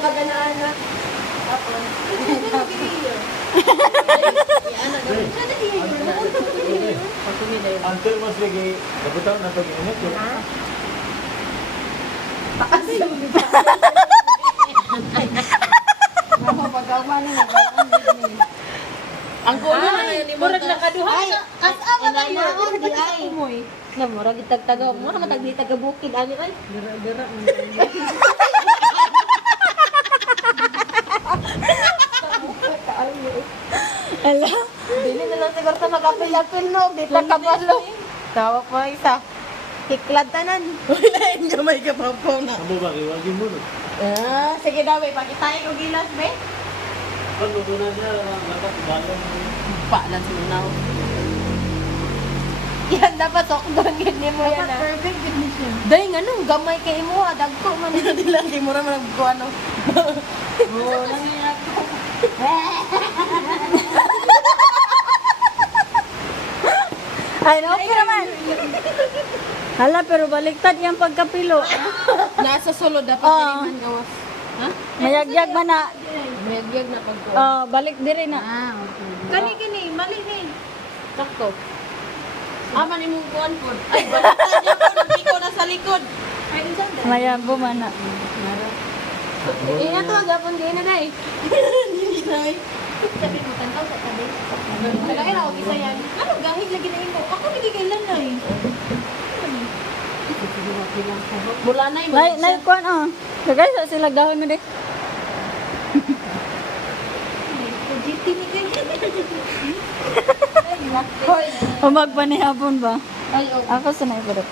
maganaan na. Tapos, Antel mas lagi, nabutaw na pag-init yun. ang gulo na yun ni Murag nakaduha. Asa ba kayo? Di ay. Na murag itagtagaw mo, matag di tagabukid ani ay. Dira-dira man. Ala. Dili na lang siguro sa magapil-apil no, di ta kabalo. Tawa pa isa. Hiklad tanan. Wala yung gamay ka papaw na. Amo ba, iwagin mo no? Ah, sige daw, pakitayin ko gilas be. Pag luto na siya, dapat balong. Paalan sa munaw. Yan dapat okdon gid mo yan. Perfect definition. Day ngano gamay kay imo dagko man Dila, di mo naman nagkuha no. Oo, nangyayag ko. Ay, no, okay naman. Hala, pero baliktad yung pagkapilo. Nasa solo dapat Oo. diri man gawas. Ha? Mayagyag man na. Mayag na pagko. Balik diri na. Ah, okay. Kani, mali ni. Sakto. Aman imong kuan pod. Ay, baliktad niya po hindi ko nasa likod. Ay, din sanda. Mayabo man na. Ina to gapon di na dai. Hindi na. Sabi mo tantaw sa tabi. Kaya na okay sayan. Ano gahig lagi na imo? Ako nagigailan na eh. Mula na yung Nay, kuan Lagay sa sila dahon mo di. GT ni ganyan. O magpanihapon ba? Ay, okay. Ako sa naipadap.